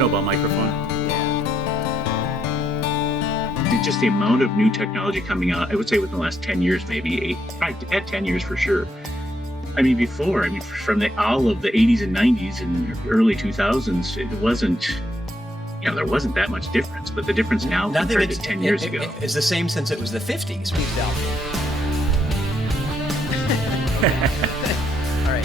snowball microphone. Yeah. Just the amount of new technology coming out, I would say within the last 10 years, maybe 10 years for sure. I mean, from all of the 80s and 90s and early 2000s, it wasn't, there wasn't that much difference. But the difference now compared to 10 years ago is the same since it was the 50s. We've dealt with. All right.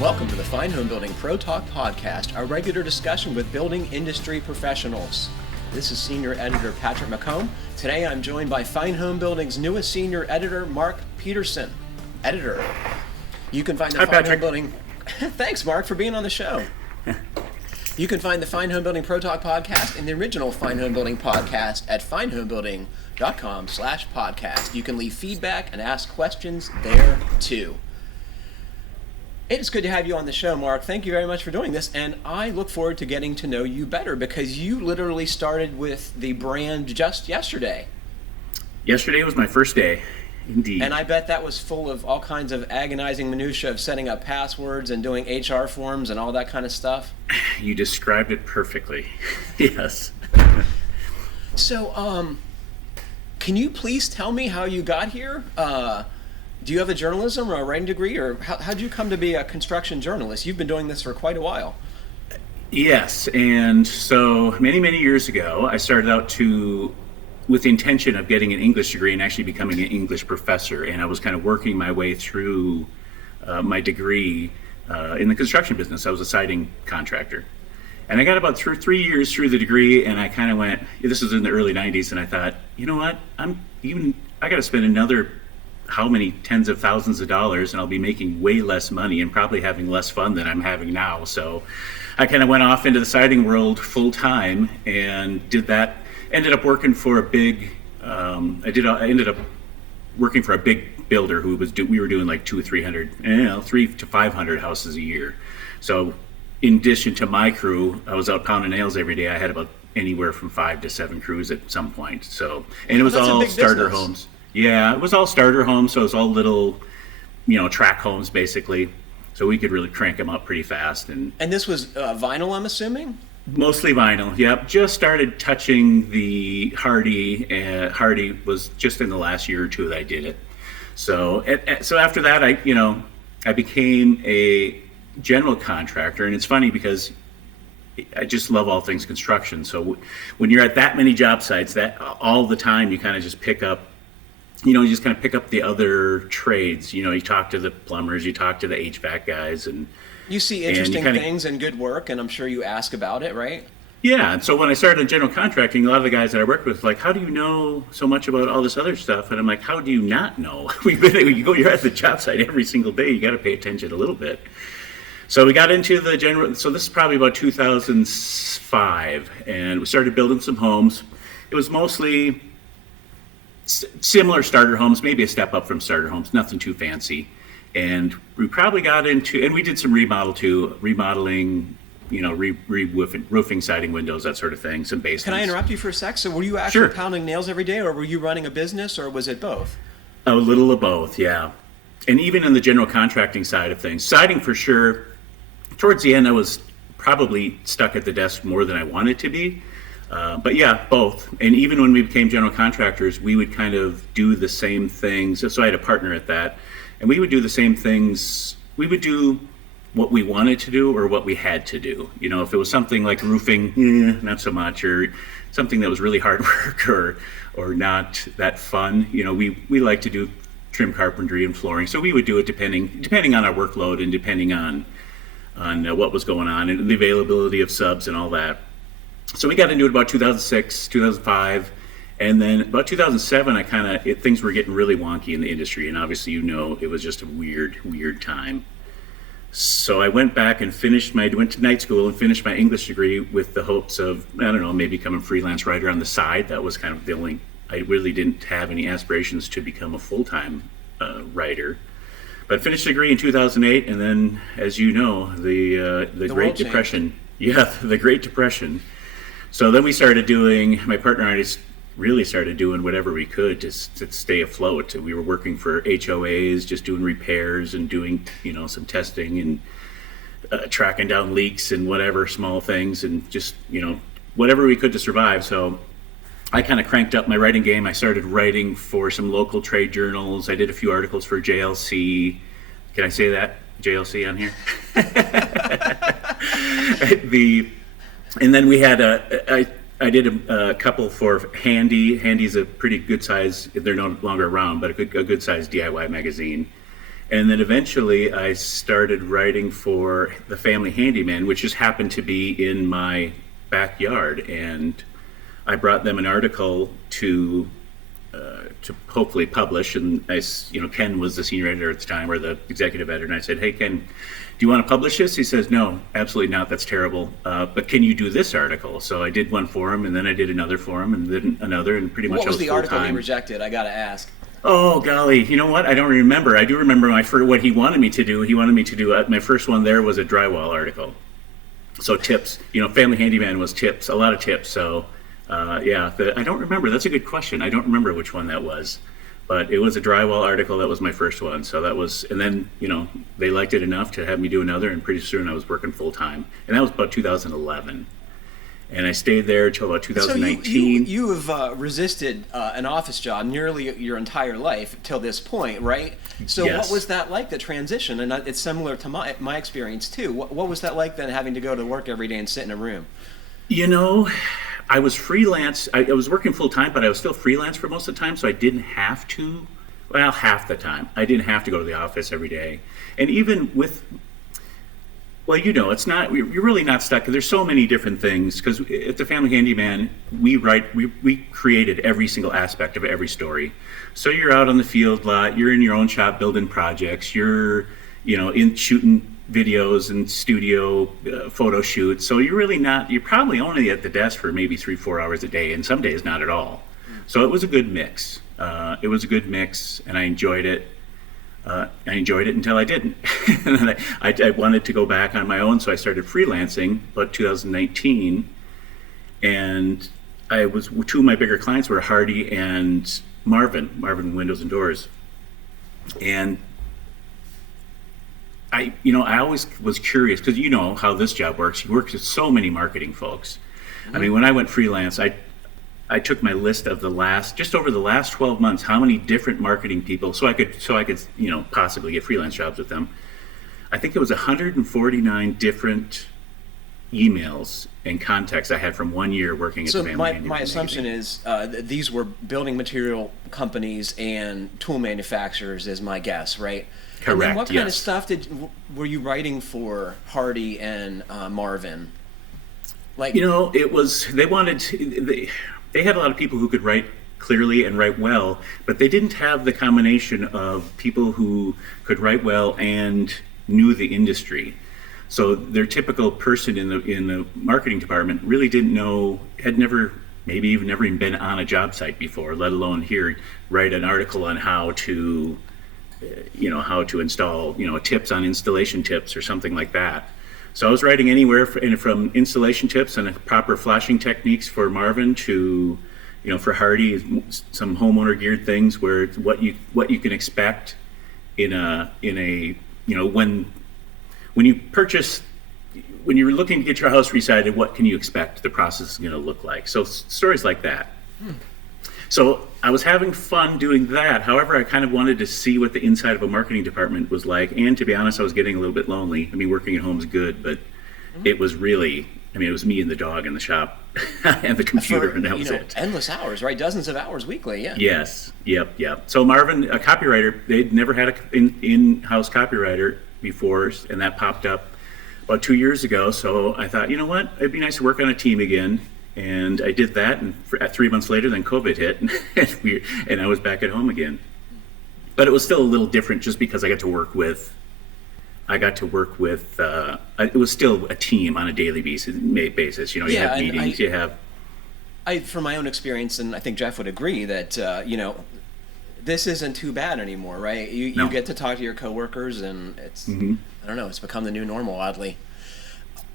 Welcome to the Fine Homebuilding Pro Talk Podcast, our regular discussion with building industry professionals. This is Senior Editor Patrick McComb. Today I'm joined by Fine Homebuilding's newest Senior Editor, Mark Petersen. Editor. You can find the Fine Homebuilding... Thanks, Mark, for being on the show. You can find the Fine Homebuilding Pro Talk Podcast and the original Fine Homebuilding Podcast at finehomebuilding.com/podcast. You can leave feedback and ask questions there, too. It's good to have you on the show, Mark. Thank you very much for doing this, and I look forward to getting to know you better because you literally started with the brand just yesterday. Yesterday was my first day, indeed. And I bet that was full of all kinds of agonizing minutia of setting up passwords and doing HR forms and all that kind of stuff. You described it perfectly. Yes. So, can you please tell me how you got here? Do you have a journalism or a writing degree, or how did you come to be a construction journalist? You've been doing this for quite a while. Yes, and so many years ago, I started out with the intention of getting an English degree and actually becoming an English professor, and I was kind of working my way through my degree in the construction business. I was a siding contractor. And I got about 3 years through the degree, and I kind of went, this was in the early 90s, and I thought, you know what, I got to spend another how many tens of thousands of dollars, and I'll be making way less money and probably having less fun than I'm having now. So I kind of went off into the siding world full time and did that. Ended up working for a big, I ended up working for a big builder who we were doing like 300 to 500 houses a year. So in addition to my crew, I was out pounding nails every day. I had about anywhere from 5 to 7 crews at some point. So, and it was all starter homes. Yeah, it was all starter homes, so it was all little, track homes basically. So we could really crank them up pretty fast. And this was vinyl, I'm assuming? Mostly vinyl, yep. Just started touching the Hardy. Hardy was just in the last year or two that I did it. So after that, I became a general contractor, and it's funny because I just love all things construction. So when you're at that many job sites, that all the time, you kind of just pick up. You just kind of pick up the other trades. You talk to the plumbers, you talk to the HVAC guys, and you see interesting things and good work, and I'm sure you ask about it, right? Yeah, and so when I started in general contracting, a lot of the guys that I worked with were like, how do you know so much about all this other stuff? And I'm like, how do you not know? You're at the job site every single day. You got to pay attention a little bit. So we got into the general. So this is probably about 2005, and we started building some homes. It was mostly similar starter homes, maybe a step up from starter homes, nothing too fancy. And we probably got into, and we did some remodeling, roofing, siding, windows, that sort of thing, some basements. Can I interrupt you for a sec? So were you actually pounding nails every day, or were you running a business, or was it both? A little of both, yeah. And even in the general contracting side of things, siding for sure, towards the end I was probably stuck at the desk more than I wanted to be. But yeah, both. And even when we became general contractors, we would kind of do the same things. So I had a partner at that, and we would do the same things. We would do what we wanted to do or what we had to do. If it was something like roofing, not so much, or something that was really hard work or not that fun. We like to do trim carpentry and flooring, so we would do it depending on our workload and depending on what was going on and the availability of subs and all that. So we got into it about 2006, 2005, and then about 2007, things were getting really wonky in the industry, and obviously it was just a weird time. So I went back and went to night school and finished my English degree with the hopes of, maybe becoming a freelance writer on the side. That was kind of the only, I really didn't have any aspirations to become a full-time writer. But I finished the degree in 2008, and then, as you know, the Great Depression. Yeah, the Great Depression. So then my partner and I just really started doing whatever we could to stay afloat. We were working for HOAs, just doing repairs and doing, some testing. And tracking down leaks and whatever small things, and just whatever we could to survive. So I kind of cranked up my writing game. I started writing for some local trade journals. I did a few articles for JLC. Can I say that? JLC on here? And then we had I did a couple for Handy. Handy's a pretty good size, they're no longer around, but a good size DIY magazine. And then eventually I started writing for the Family Handyman, which just happened to be in my backyard. And I brought them an article to hopefully publish. And Ken was the senior editor at the time, or the executive editor. And I said, "Hey, Ken, do you want to publish this?" He says, "No, absolutely not. That's terrible. But can you do this article?" So I did one for him, and then I did another for him, and then another, and pretty much What was the article full-time. he rejected? I got to ask. Oh, golly. You know what? I don't remember. I do remember what he wanted me to do. He wanted me to do, my first one there was a drywall article. So tips, Family Handyman was tips, a lot of tips. So, I don't remember. That's a good question. I don't remember which one that was. But it was a drywall article. That was my first one. So that was, and then, they liked it enough to have me do another, and pretty soon I was working full time. And that was about 2011. And I stayed there until about 2019. So you have resisted an office job nearly your entire life till this point, right? So Yes. What was that like, the transition? And it's similar to my experience too. What was that like then, having to go to work every day and sit in a room? I was freelance. I was working full time, but I was still freelance for most of the time, so I didn't have to. Well, half the time. I didn't have to go to the office every day. And even with, it's not, you're really not stuck. There's so many different things, because at the Family Handyman, we created every single aspect of every story. So you're out on the field lot, you're in your own shop building projects, you're, in shooting videos and studio photo shoots. So you're probably only at the desk for maybe 3-4 hours a day, and some days not at all. So it was a good mix. And I enjoyed it. I enjoyed it until I didn't. And then I wanted to go back on my own, so I started freelancing about 2019. And two of my bigger clients were Hardy and Marvin Windows and Doors. And I always was curious, because how this job works. You work with so many marketing folks. Mm-hmm. I mean, when I went freelance, I took my list of just over the last 12 months, how many different marketing people, so I could possibly get freelance jobs with them. I think it was 149 different emails and contacts I had from 1 year working at the Family Handyman. So my assumption is these were building material companies and tool manufacturers, is my guess, right? Correct. And then what kind of yes. stuff were you writing for Hardy and Marvin? It was, they had a lot of people who could write clearly and write well, but they didn't have the combination of people who could write well and knew the industry. So their typical person in the marketing department really didn't know, had never even been on a job site before, let alone write an article on how to install, tips on installation tips or something like that. So I was writing anywhere from installation tips and proper flashing techniques for Marvin to, for Hardy, some homeowner geared things where what you can expect when you're looking to get your house resided, what can you expect the process is going to look like? So stories like that. So I was having fun doing that. However, I kind of wanted to see what the inside of a marketing department was like. And to be honest, I was getting a little bit lonely. I mean, working at home is good, but it was really, it was me and the dog in the shop and the computer, and that was it. Endless hours, right? Dozens of hours weekly, yeah. Yes, yep. So Marvin, a copywriter, they'd never had an in-house copywriter before, and that popped up about 2 years ago. So I thought, you know what, it'd be nice to work on a team again. And I did that, and 3 months later, then COVID hit, and I was back at home again. But it was still a little different, just because I got to work with. It was still a team on a daily basis. You have meetings. From my own experience, and I think Jeff would agree that this isn't too bad anymore, right? You get to talk to your coworkers, and it's I don't know, it's become the new normal, oddly.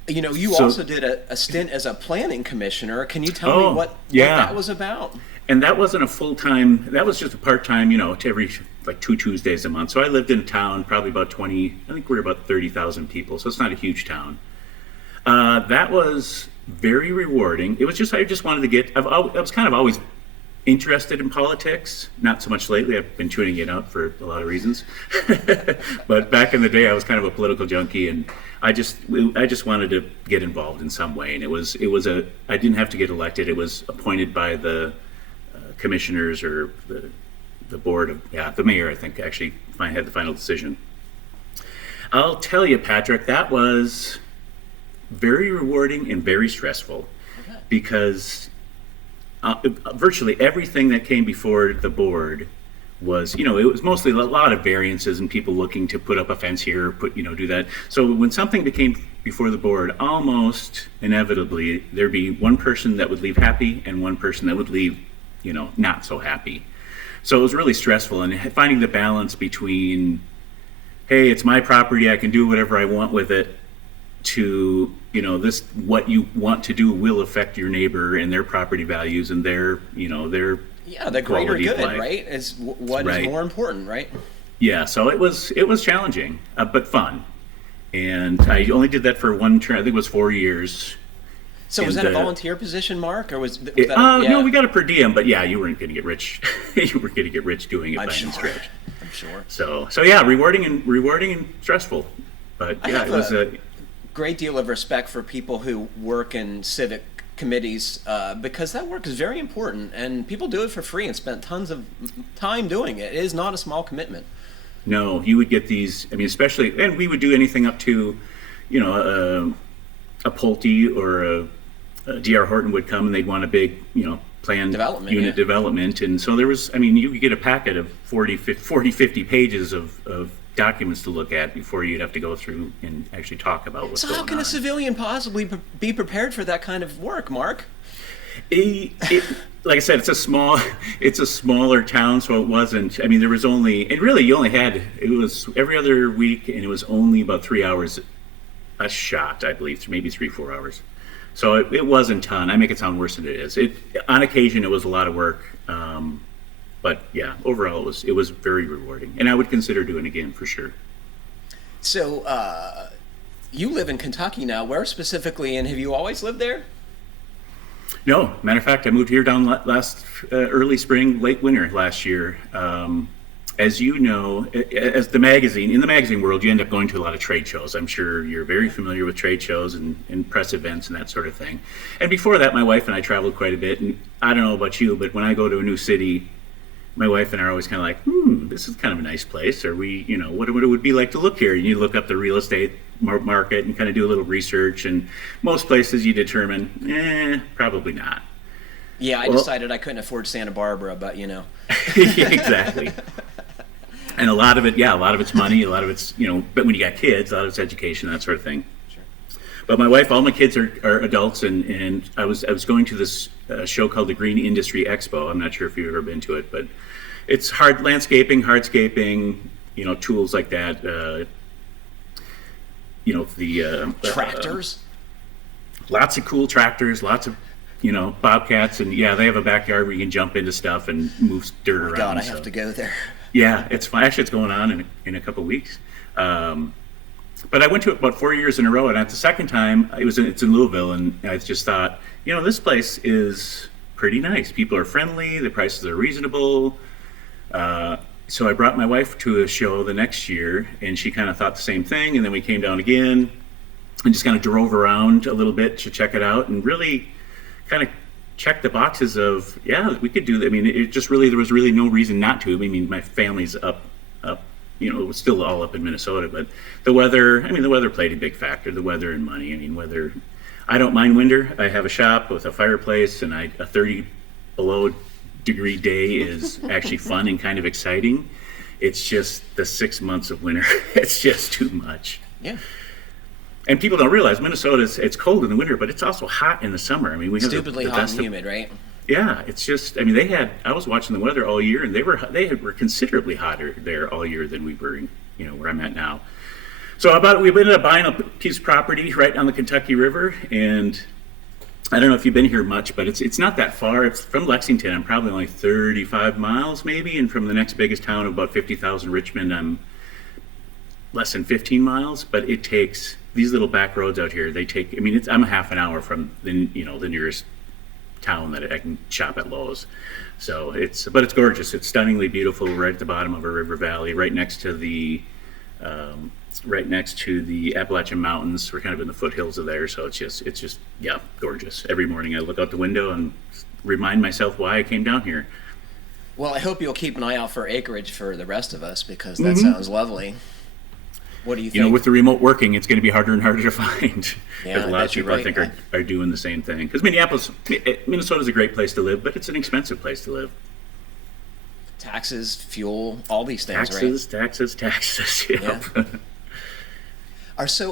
You also did a stint as a planning commissioner. Can you tell me what that was about? And that wasn't a full-time, that was just a part-time, every like 2 Tuesdays a month. So I lived in a town, probably about 20, I think we're about 30,000 people. So it's not a huge town. That was very rewarding. It was just, I just wanted to get, I was kind of always interested in politics. Not so much lately. I've been tuning it out for a lot of reasons. But back in the day, I was kind of a political junkie, and I just wanted to get involved in some way. And I didn't have to get elected. It was appointed by the commissioners or the board of, the mayor, I think, actually had the final decision. I'll tell you, Patrick, that was very rewarding and very stressful, because virtually everything that came before the board was, it was mostly a lot of variances and people looking to put up a fence here, do that. So when something became before the board, almost inevitably, there'd be one person that would leave happy and one person that would leave, not so happy. So it was really stressful, and finding the balance between, hey, it's my property, I can do whatever I want with it, to, this, what you want to do will affect your neighbor and their property values and their the greater good, right? Is what is more important, right? Yeah, so it was challenging, but fun. And I only did that for one term. I think it was 4 years. So was that a volunteer position, Mark, or was that? No, we got a per diem, but yeah, you weren't going to get rich. You were going to get rich doing it by any stretch. I'm sure. So yeah, rewarding and stressful, but yeah, it was a great deal of respect for people who work in civic committees, because that work is very important, and people do it for free and spend tons of time doing it. It is not a small commitment. No, you would get these, especially, and we would do anything up to, a Pulte or a D.R. Horton would come and they'd want a big, planned unit development. And so there was, you could get a packet of 40, 50 pages of documents to look at before you'd have to go through and actually talk about what's going on. So how can a civilian possibly be prepared for that kind of work, Mark? Like I said, it's a smaller town, so it wasn't, there was only, and really you only had, it was every other week, and it was only about 3 hours a shot, I believe, maybe 3-4 hours. So it wasn't a ton. I make it sound worse than it is. On occasion, it was a lot of work. But yeah, overall it was very rewarding, and I would consider doing it again for sure. So you live in Kentucky now. Where specifically, and have you always lived there? No, matter of fact, I moved here down last early spring, late winter last year. As you know, in the magazine world, you end up going to a lot of trade shows. I'm sure you're very familiar with trade shows and press events and that sort of thing. And before that, my wife and I traveled quite a bit. And I don't know about you, but when I go to a new city, my wife and I are always kind of like, this is kind of a nice place. Or what it would be like to look here. And you look up the real estate market and kind of do a little research. And most places you determine, probably not. Yeah, I decided I couldn't afford Santa Barbara, but Yeah, exactly. And a lot of it's money, a lot of it's, but when you got kids, a lot of it's education, that sort of thing. Sure. But my wife, all my kids are adults, and I was going to this show called the Green Industry Expo. I'm not sure if you've ever been to it, but it's landscaping, hardscaping, tools like that. Tractors? Lots of cool tractors, lots of, bobcats, and yeah, they have a backyard where you can jump into stuff and move dirt around. God, I have to go there. Yeah, it's fun. Actually, it's going on in a couple of weeks. But I went to it about 4 years in a row, and at the second time, it's in Louisville, and I just thought, this place is pretty nice. People are friendly, the prices are reasonable. So I brought my wife to a show the next year, and she kind of thought the same thing, and then we came down again and just kind of drove around a little bit to check it out, and really kind of check the boxes of, we could do that. It just really, there was really no reason not to. My family's up, it was still all up in Minnesota, but the weather played a big factor, the weather and money. Weather, I don't mind winter. I have a shop with a fireplace, and a 30 below degree day is actually fun and kind of exciting. It's just the 6 months of winter. It's just too much. Yeah. And people don't realize Minnesota, it's cold in the winter, but it's also hot in the summer. We have stupidly hot and humid, right? Yeah, it's just, I was watching the weather all year, and they were considerably hotter there all year than we were in, where I'm at now. So we ended up buying a piece of property right on the Kentucky River, and I don't know if you've been here much, but it's not that far. It's from Lexington. I'm probably only 35 miles maybe, and from the next biggest town of about 50,000, Richmond, I'm less than 15 miles. But it takes these little back roads out here. They take. I mean, I'm a half an hour from the nearest town that I can shop at Lowe's. So it's gorgeous. It's stunningly beautiful, right at the bottom of a river valley, right next to the Appalachian Mountains. We're kind of in the foothills of there, so it's just yeah, gorgeous. Every morning I look out the window and remind myself why I came down here. Well, I hope you'll keep an eye out for acreage for the rest of us, because that sounds lovely. What do you think? With the remote working, it's going to be harder and harder to find. Yeah, a lot of people, I think, are doing the same thing. Because Minnesota's a great place to live, but it's an expensive place to live. Taxes, fuel, all these things, taxes, right? Taxes. Yep. Yeah.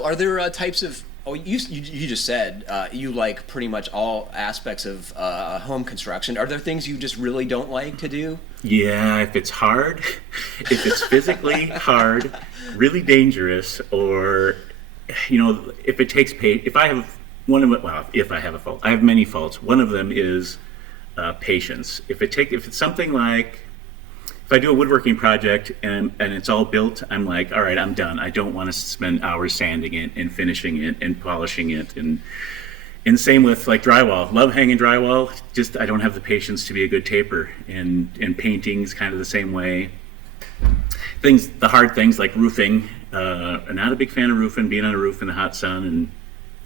Are there types of? Oh, you just said you like pretty much all aspects of home construction. Are there things you just really don't like to do? Yeah, if it's hard, if it's physically hard, really dangerous, or if it takes if I have if I have a fault, I have many faults. One of them is patience. If it's something like, if I do a woodworking project and it's all built, I'm like, all right, I'm done. I don't want to spend hours sanding it and finishing it and polishing it. And same with like drywall. Love hanging drywall. Just I don't have the patience to be a good taper. And painting's kind of the same way. The hard things like roofing. I'm not a big fan of roofing, being on a roof in the hot sun,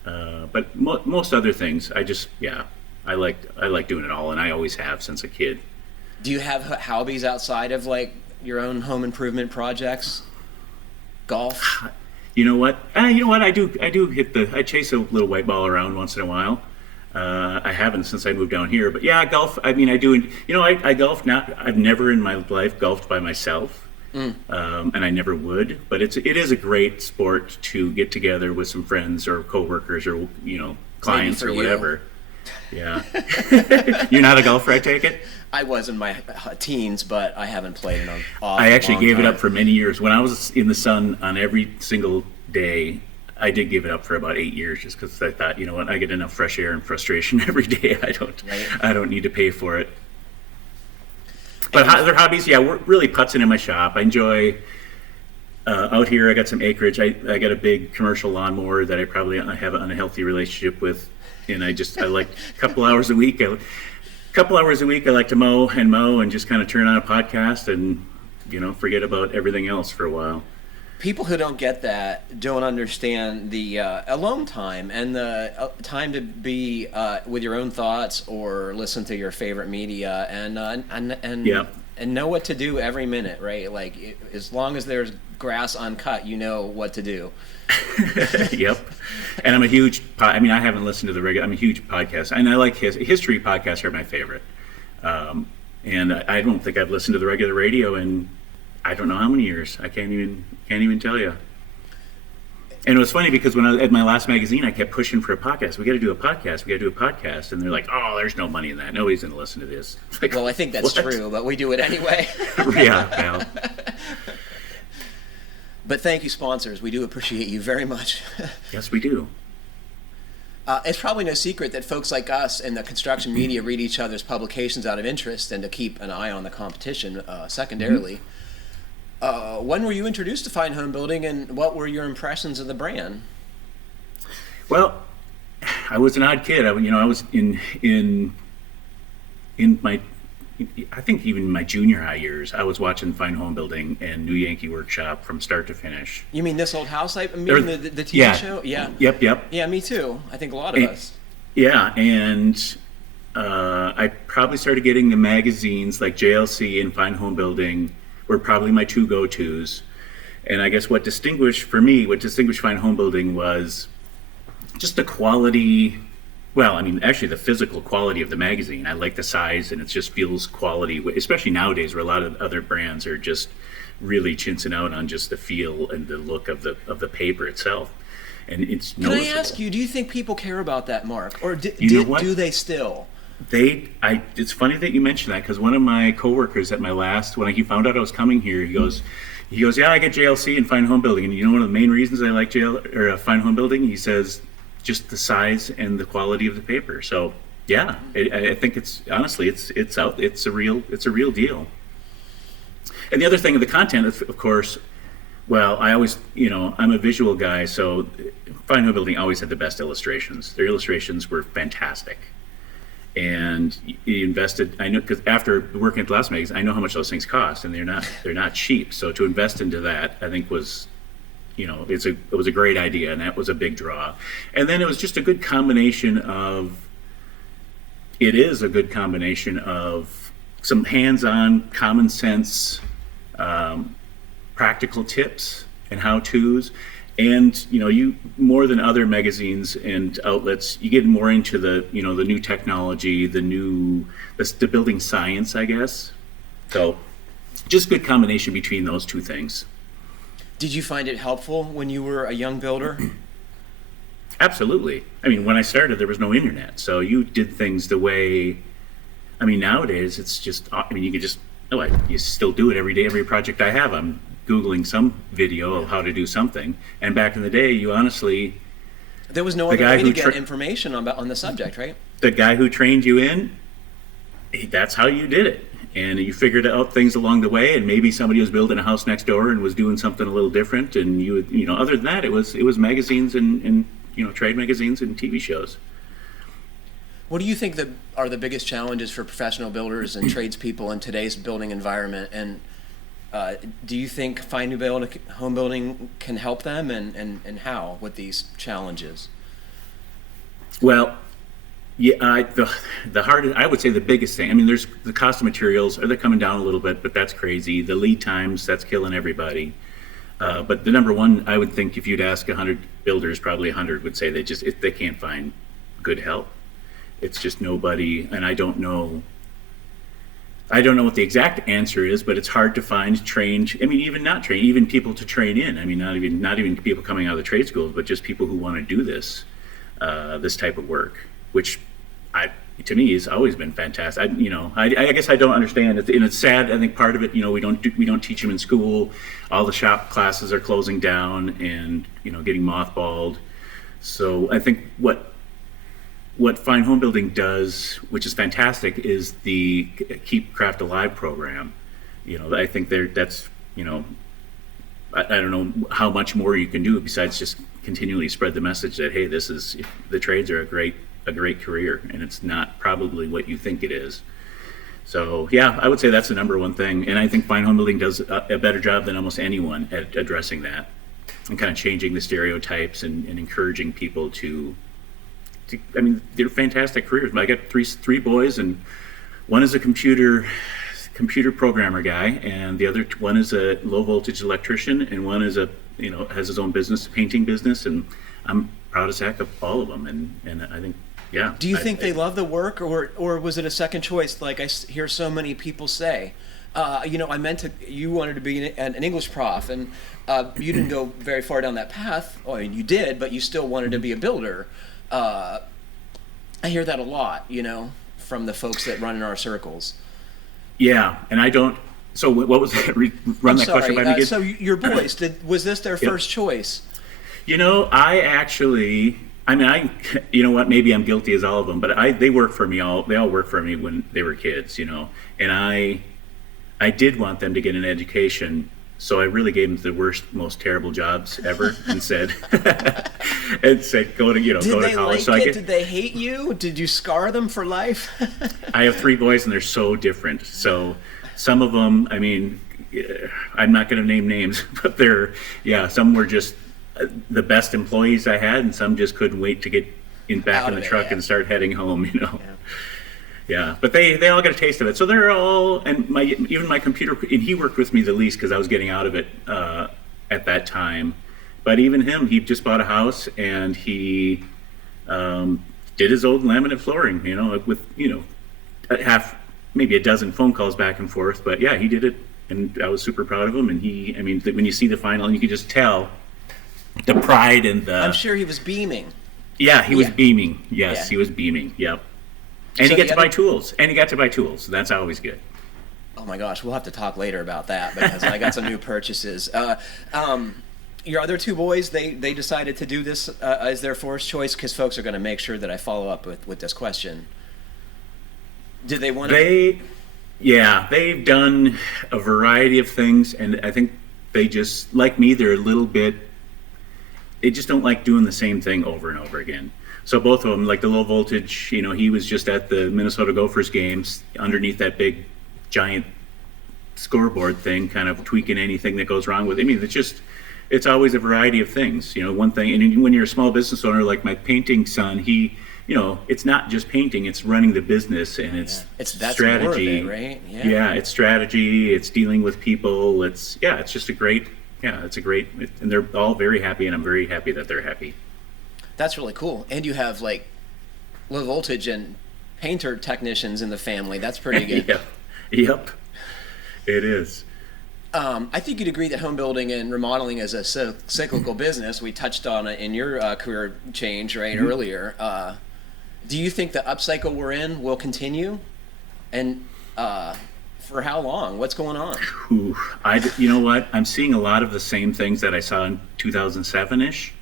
but most other things, I like doing it all, and I always have since a kid. Do you have hobbies outside of like your own home improvement projects? Golf? You know what? I do I chase a little white ball around once in a while. I haven't since I moved down here, but yeah, golf. I mean, I do. I golf. I've never in my life golfed by myself, and I never would. But it is a great sport to get together with some friends or coworkers or clients or whatever. Yeah. You're not a golfer, I take it? I was in my teens, but I haven't played in I actually gave it up for many years. When I was in the sun on every single day, I did give it up for about 8 years just because I thought, I get enough fresh air and frustration every day. I don't need to pay for it. But other hobbies, we're really putzing in my shop. I enjoy out here. I got some acreage. I got a big commercial lawnmower that I have an unhealthy relationship with, and I like a couple hours a week. I like to mow and just kind of turn on a podcast and forget about everything else for a while. People who don't get that don't understand the alone time and the time to be with your own thoughts or listen to your favorite media and know what to do every minute, right? Like as long as there's grass uncut, you know what to do. Yep. And I'm a huge I haven't listened to the regular. I'm a huge podcast, and I like history podcasts are my favorite. And I don't think I've listened to the regular radio in I don't know how many years. I can't even tell you. And it was funny because when I was at my last magazine, I kept pushing for a podcast. We got to do a podcast. And they're like, oh, there's no money in that. Nobody's going to listen to this. Like, well, I think that's true, but we do it anyway. Yeah, well. But thank you, sponsors. We do appreciate you very much. Yes, we do. It's probably no secret that folks like us in the construction media read each other's publications out of interest and to keep an eye on the competition secondarily. Mm-hmm. When were you introduced to Fine Homebuilding, and what were your impressions of the brand? Well, I was an odd kid. I was in my, I think even my junior high years, I was watching Fine Homebuilding and New Yankee Workshop from start to finish. You mean This Old House? The TV show? Yeah. Yep. Yeah, me too. I think a lot of us. Yeah, and I probably started getting the magazines like JLC and Fine Homebuilding were probably my two go-tos. And I guess what distinguished Fine Homebuilding was just the quality, actually the physical quality of the magazine. I like the size, and it just feels quality, especially nowadays where a lot of other brands are just really chinsing out on just the feel and the look of the paper itself. And it's noticeable. Can I ask you, do you think people care about that, Mark? Or do they still? It's funny that you mentioned that, because one of my coworkers at my last, when he found out I was coming here, he goes, yeah, I get JLC and Fine Homebuilding, and one of the main reasons I like Fine Homebuilding, he says, just the size and the quality of the paper. So yeah, I think it's honestly it's out. It's a real deal. And the other thing of the content, of course, well, I always, I'm a visual guy, so Fine Homebuilding always had the best illustrations. Their illustrations were fantastic. And you invested, I know, because after working at Glass Magazine, I know how much those things cost, and they're not cheap. So to invest into that, I think was, it was a great idea, and that was a big draw. And then it was just a good combination of some hands-on, common sense, practical tips and how-tos, and you more than other magazines and outlets, you get more into the the new technology, the building science, I guess. So just good combination between those two things. Did you find it helpful when you were a young builder? Absolutely. I mean, when I started, there was no internet, so you did things the way. I mean, nowadays it's just. I mean, you could just. You still do it every day. Every project I have, I'm Googling some video of how to do something. And back in the day, you honestly... There was no other way to get information on the subject, right? The guy who trained you in, that's how you did it. And you figured out things along the way, and maybe somebody was building a house next door and was doing something a little different. And you would, other than that, it was magazines and trade magazines and TV shows. What do you think that are the biggest challenges for professional builders and tradespeople in today's building environment? And do you think Fine Homebuilding can help them, and how with these challenges? Well, yeah, the hardest, I would say the biggest thing. I mean, there's the cost of materials. They're coming down a little bit, but that's crazy. The lead times, that's killing everybody. But the number one, I would think, if you'd ask 100 builders, probably 100 would say they can't find good help. It's just nobody, and I don't know what the exact answer is, but it's hard to find trained, I mean, even not trained, even people to train in. I mean, not even people coming out of the trade schools, but just people who want to do this type of work, which to me has always been fantastic. I guess I don't understand it, and it's sad. I think part of it, we don't teach them in school. All the shop classes are closing down and getting mothballed. So I think what Fine Homebuilding does, which is fantastic, is the Keep Craft Alive program. I think that's I don't know how much more you can do besides just continually spread the message that, hey, the trades are a great career, and it's not probably what you think it is. So yeah, I would say that's the number one thing, and I think Fine Homebuilding does a better job than almost anyone at addressing that and kind of changing the stereotypes and encouraging people to. I mean, they're fantastic careers. I got three boys, and one is a computer programmer guy, and the other one is a low voltage electrician, and one is has his own painting business, and I'm proud as heck of all of them. And I think, yeah. Do you think they love the work, or was it a second choice? Like I hear so many people say, you wanted to be an English prof, and you didn't go very far down that path. I mean, you did, but you still wanted to be a builder. I hear that a lot, from the folks that run in our circles. Yeah, and I don't. So what was that? Run that question by me again. So your boys, was this their first choice? I actually. I mean, you know what? Maybe I'm guilty as all of them, but they work for me. They all worked for me when they were kids, And I did want them to get an education. So I really gave them the worst, most terrible jobs ever, and said, go to college. Did they hate you? Did you scar them for life? I have 3 boys, and they're so different. So some of them, I mean, I'm not going to name names, but some were just the best employees I had, and some just couldn't wait to get back in the truck and start heading home. Yeah. Yeah, but they all got a taste of it. So they're all, and even my computer, and he worked with me the least because I was getting out of it at that time. But even him, he just bought a house, and he did his old laminate flooring, with maybe a dozen phone calls back and forth. But yeah, he did it, and I was super proud of him. And when you see the final, you can just tell the pride and the. I'm sure he was beaming. Yeah, he was beaming. Yes, he was beaming. Yep. And he got to buy tools. That's always good. Oh my gosh, we'll have to talk later about that because I got some new purchases. your other two boys, they decided to do this as their first choice, because folks are going to make sure that I follow up with this question. Did they want to? They've done a variety of things, and I think they just, like me, they're a little bit, they just don't like doing the same thing over and over again. So both of them, like the low voltage, he was just at the Minnesota Gophers games underneath that big giant scoreboard thing, kind of tweaking anything that goes wrong with it. I mean, it's always a variety of things. One thing, and when you're a small business owner, like my painting son, he, it's not just painting, it's running the business, and it's that's strategy, more of it, right? Yeah, it's strategy, it's dealing with people, it's just it's a great, and they're all very happy, and I'm very happy that they're happy. That's really cool. And you have like low voltage and painter technicians in the family. That's pretty good. Yep, it is. I think you'd agree that home building and remodeling is a cyclical business. We touched on it in your career change earlier. Do you think the upcycle we're in will continue? And for how long? What's going on? You know what? I'm seeing a lot of the same things that I saw in 2007-ish.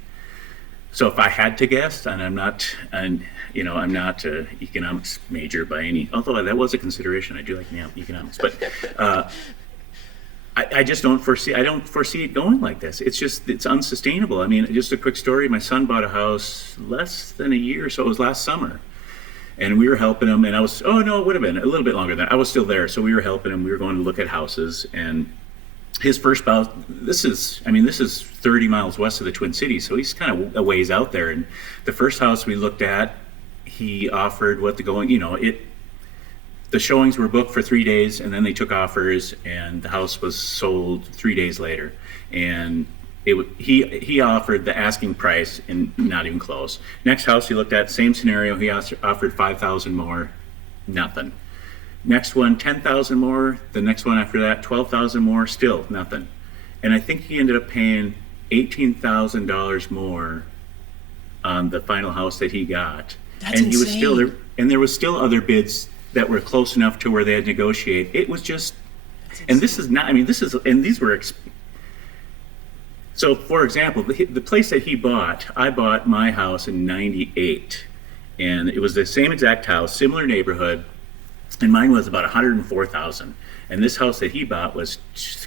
So if I had to guess, and I'm not an economics major by any, although that was a consideration. I do like economics, but I just don't foresee it going like this. It's unsustainable. I mean, just a quick story. My son bought a house less than a year, so it was last summer. And we were helping him, and it would have been a little bit longer than that. I was still there, so we were helping him. We were going to look at houses, and his first house, this is 30 miles west of the Twin Cities, so he's kind of a ways out there. And the first house we looked at, he offered the showings were booked for 3 days, and then they took offers, and the house was sold 3 days later. And he offered the asking price and not even close. Next house he looked at, same scenario, he offered $5,000 more, nothing. Next one, $10,000 more. The next one after that, $12,000 more, still nothing. And I think he ended up paying $18,000 more on the final house that he got. That's insane. He was still there, and there was still other bids that were close enough to where they had to negotiate. It was just, and this is not. I mean, these were. So, for example, the place that he bought, I bought my house in '98, and it was the same exact house, similar neighborhood. And mine was about $104,000, and this house that he bought was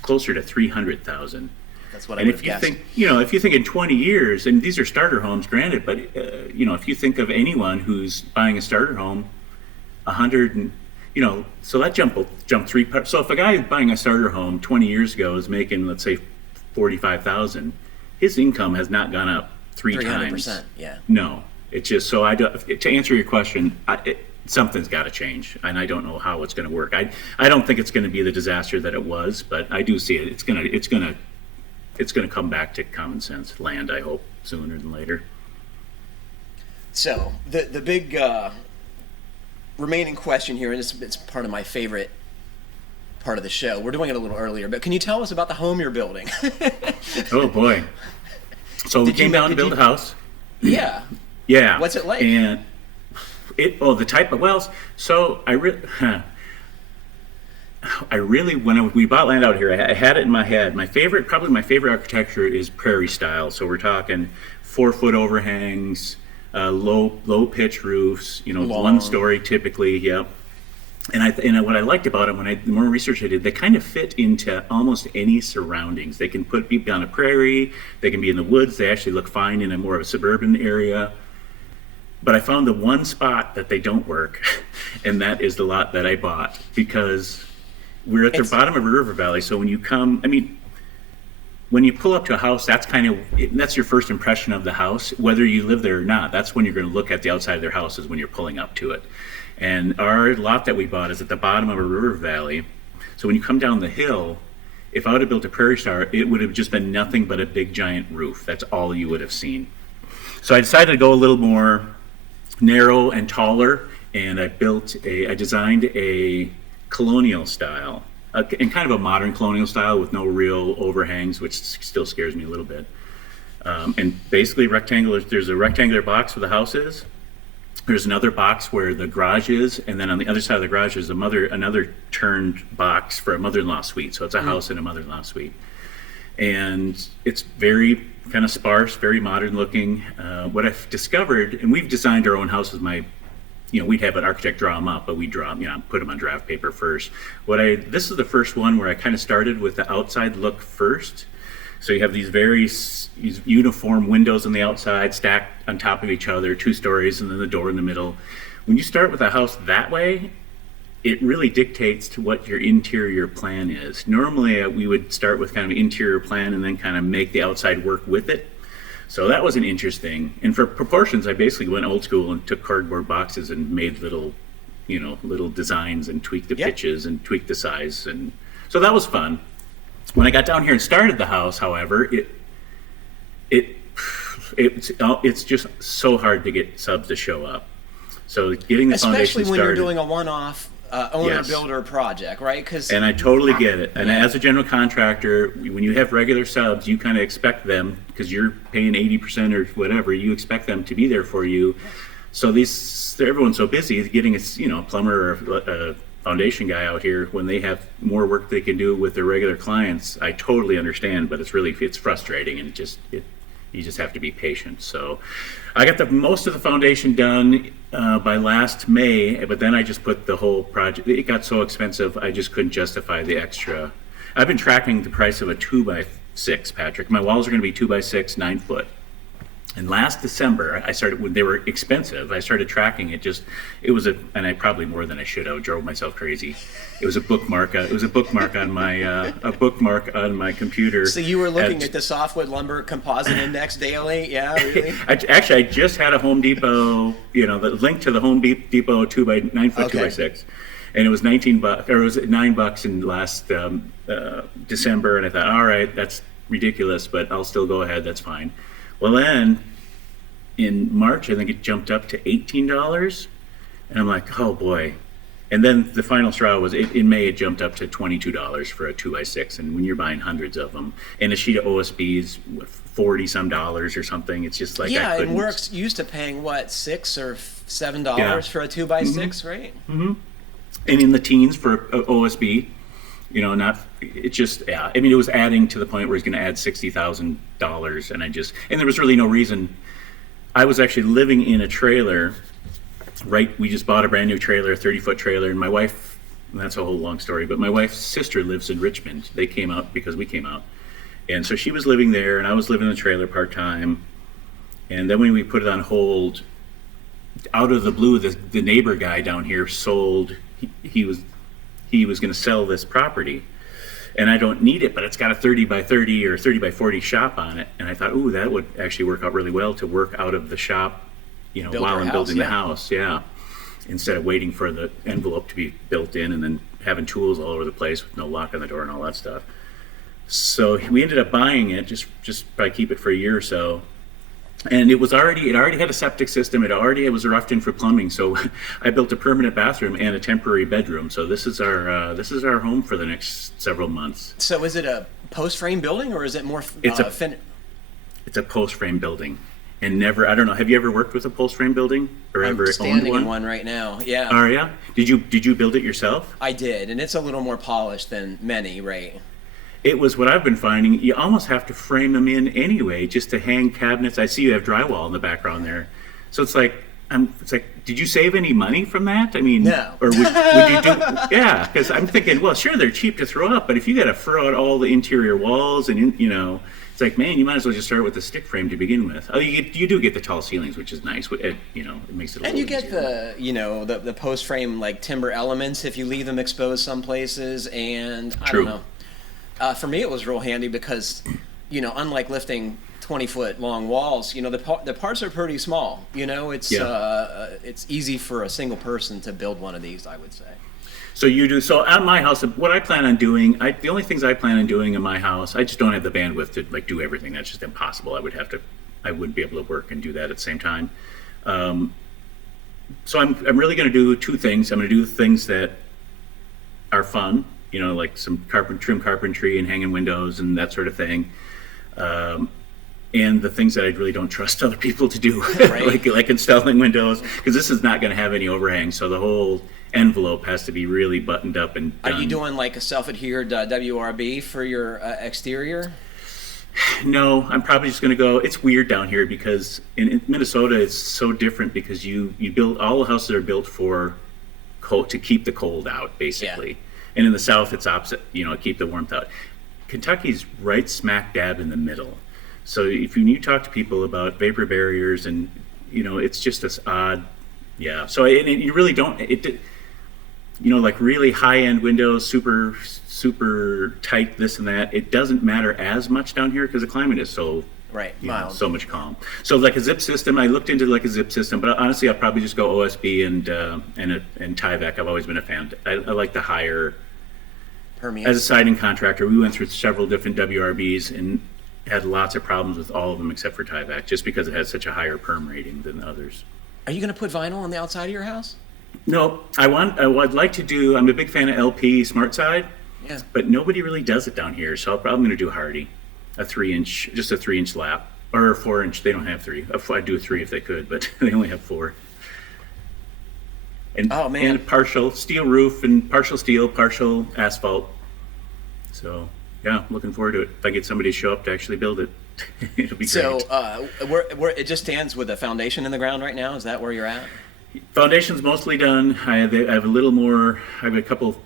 closer to $300,000. That's what I would have guessed. If you think in 20 years, and these are starter homes, granted, but if you think of anyone who's buying a starter home, 100, and so that jumped three. So if a guy buying a starter home 20 years ago is making, let's say, $45,000, his income has not gone up 300%, times. Yeah. No, it's just so. To answer your question, something's got to change, and I don't know how it's going to work. I don't think it's going to be the disaster that it was, but I do see it. It's going to come back to common sense land, I hope, sooner than later. So the big remaining question here, and it's part of my favorite part of the show. We're doing it a little earlier, but can you tell us about the home you're building? Oh boy! So we came down to build a house. Yeah. Yeah. What's it like? And the type of wells. So when we bought land out here, I had it in my head. Probably my favorite architecture is prairie style. So we're talking 4-foot overhangs, low pitch roofs. Long. 1 story typically. Yep. And what I liked about them, the more research I did, they kind of fit into almost any surroundings. They can be on a prairie. They can be in the woods. They actually look fine in a more of a suburban area. But I found the one spot that they don't work, and that is the lot that I bought, because we're at the bottom of a river valley. So when you pull up to a house, that's your first impression of the house, whether you live there or not. That's when you're going to look at the outside of their house, is when you're pulling up to it. And our lot that we bought is at the bottom of a river valley. So when you come down the hill, if I would have built a Prairie Star, it would have just been nothing but a big giant roof. That's all you would have seen. So I decided to go a little more narrow and taller, and I designed a colonial style, and kind of a modern colonial style with no real overhangs, which still scares me a little bit. And basically there's a rectangular box where the house is. There's another box where the garage is, and then on the other side of the garage is another turned box for a mother-in-law suite. So it's a house and a mother-in-law suite. and it's very kind of sparse, very modern looking. What I've discovered, and we've designed our own houses. We'd have an architect draw them up, but we draw them, put them on draft paper first. This is the first one where I kind of started with the outside look first. So you have these uniform windows on the outside stacked on top of each other, 2 stories, and then the door in the middle. When you start with a house that way, it really dictates to what your interior plan is. Normally, we would start with kind of an interior plan and then kind of make the outside work with it. So that was an interesting. And for proportions, I basically went old school and took cardboard boxes and made little designs and tweaked the pitches and tweaked the size. And so that was fun. When I got down here and started the house, however, it's just so hard to get subs to show up. So getting the foundation started, especially when you're doing a one-off owner-builder project, right? And I totally get it. And as a general contractor, when you have regular subs, you kind of expect them, because you're paying 80% or whatever, you expect them to be there for you. So everyone's so busy getting a plumber or a foundation guy out here when they have more work they can do with their regular clients. I totally understand, but it's frustrating, and you just have to be patient. So I got most of the foundation done by last May, but then I just put the whole project. It got so expensive, I just couldn't justify the extra. I've been tracking the price of a 2x6, Patrick. My walls are going to be 2x6, 9 foot. And last December, when they were expensive, I started tracking it. And I probably more than I should have, drove myself crazy. It was a bookmark. On my computer. So you were looking at the softwood lumber composite index daily? Yeah, really? I just had a Home Depot, the link to the Home Depot 9 foot 2x6. And it was $19, or it was $9 in last December. And I thought, all right, that's ridiculous, but I'll still go ahead. That's fine. Well, then in March, I think it jumped up to $18, and I'm like, oh boy. And then the final straw was in May, it jumped up to $22 for a 2x6, and when you're buying hundreds of them, and a sheet of OSB's $40 some or something, it's just like, and we're used to paying $6 or $7 for a 2x6, right? Mm-hmm. And in the teens for OSB. It was adding to the point where he's going to add $60,000, and there was really no reason. I was actually living in a trailer, right? We just bought a brand new trailer, a 30-foot trailer, and my wife, that's a whole long story, but my wife's sister lives in Richmond. They came out because we came out. And so she was living there, and I was living in the trailer part-time. And then when we put it on hold, out of the blue, the neighbor guy down here sold, he was going to sell this property, and I don't need it, but it's got a 30 by 30 or 30 by 40 shop on it. And I thought, ooh, that would actually work out really well to work out of the shop, while I'm building the house. Yeah. Instead of waiting for the envelope to be built in and then having tools all over the place with no lock on the door and all that stuff. So we ended up buying it, just probably keep it for a year or so. And it already had a septic system. It was roughed in for plumbing. So I built a permanent bathroom and a temporary bedroom. So this is our home for the next several months. So is it a post-frame building, or is it more It's a post-frame building. And I don't know, have you ever worked with a post-frame building or ever owned one? I'm standing in one right now, yeah. Oh, yeah? Did you build it yourself? I did, and it's a little more polished than many, right? It was what I've been finding. You almost have to frame them in anyway, just to hang cabinets. I see you have drywall in the background there. So it's like, did you save any money from that? I mean, no. Or would you do? Yeah, because I'm thinking, well, sure, they're cheap to throw up, but if you got to throw out all the interior walls and it's like, man, you might as well just start with the stick frame to begin with. Oh, you do get the tall ceilings, which is nice. It makes it a little and you get easier. the post frame like timber elements if you leave them exposed some places, and I don't know. For me, it was real handy because, unlike lifting 20-foot long walls, the parts are pretty small. It's easy for a single person to build one of these, I would say. So you do. So at my house, what I plan on doing, the only things I plan on doing in my house, I just don't have the bandwidth to do everything. That's just impossible. I wouldn't be able to work and do that at the same time. So I'm really going to do two things. I'm going to do things that are fun, like some trim carpentry and hanging windows and that sort of thing. And the things that I really don't trust other people to do, right. like installing windows, because this is not going to have any overhang. So the whole envelope has to be really buttoned up and done. Are you doing like a self-adhered WRB for your exterior? No, I'm probably just going to go. It's weird down here because in Minnesota it's so different because you build all the houses are built for cold to keep the cold out basically, and in the South it's opposite. Keep the warmth out. Kentucky's right smack dab in the middle. So if you talk to people about vapor barriers and it's just this odd, yeah. So and you really don't like really high end windows, super tight, this and that. It doesn't matter as much down here because the climate is so mild, so much calm. So like a zip system, I looked into like a zip system, but honestly, I'll probably just go OSB and Tyvek. I've always been a fan. I like the higher. Permeate. As a siding contractor, we went through several different WRBs and had lots of problems with all of them except for Tyvek, just because it has such a higher perm rating than the others. Are you going to put vinyl on the outside of your house? No, I'd like to do. I'm a big fan of LP Smart Side. Yeah. But nobody really does it down here, so I'm going to do Hardy, just a 3-inch lap, or a 4-inch. They don't have 3. I'd do a 3 if they could, but they only have 4. And, and partial steel roof and partial steel, partial asphalt. So yeah, looking forward to it. If I get somebody to show up to actually build it, it'll be great. So it just stands with a foundation in the ground right now. Is that where you're at? Foundation's mostly done. I have a little more. I have a couple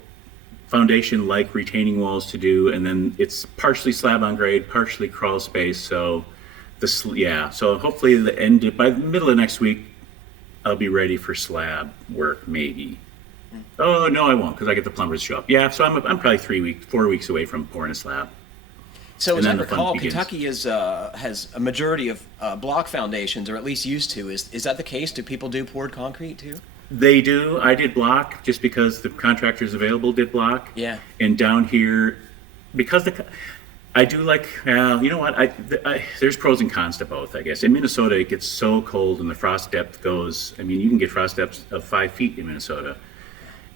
foundation-like retaining walls to do, and then it's partially slab on grade, partially crawl space. So So hopefully by the middle of next week, I'll be ready for slab work, maybe. Oh no, I won't, because I get the plumbers to show up. Yeah, so I'm probably 4 weeks away from pouring a slab. So as I recall, Kentucky has a majority of block foundations, or at least used to. Is that the case? Do people do poured concrete too? They do. I did block just because the contractors available did block. Yeah. And down here, because I do like, you know what? There's pros and cons to both, I guess. In Minnesota, it gets so cold and the frost depth goes, you can get frost depths of 5 feet in Minnesota.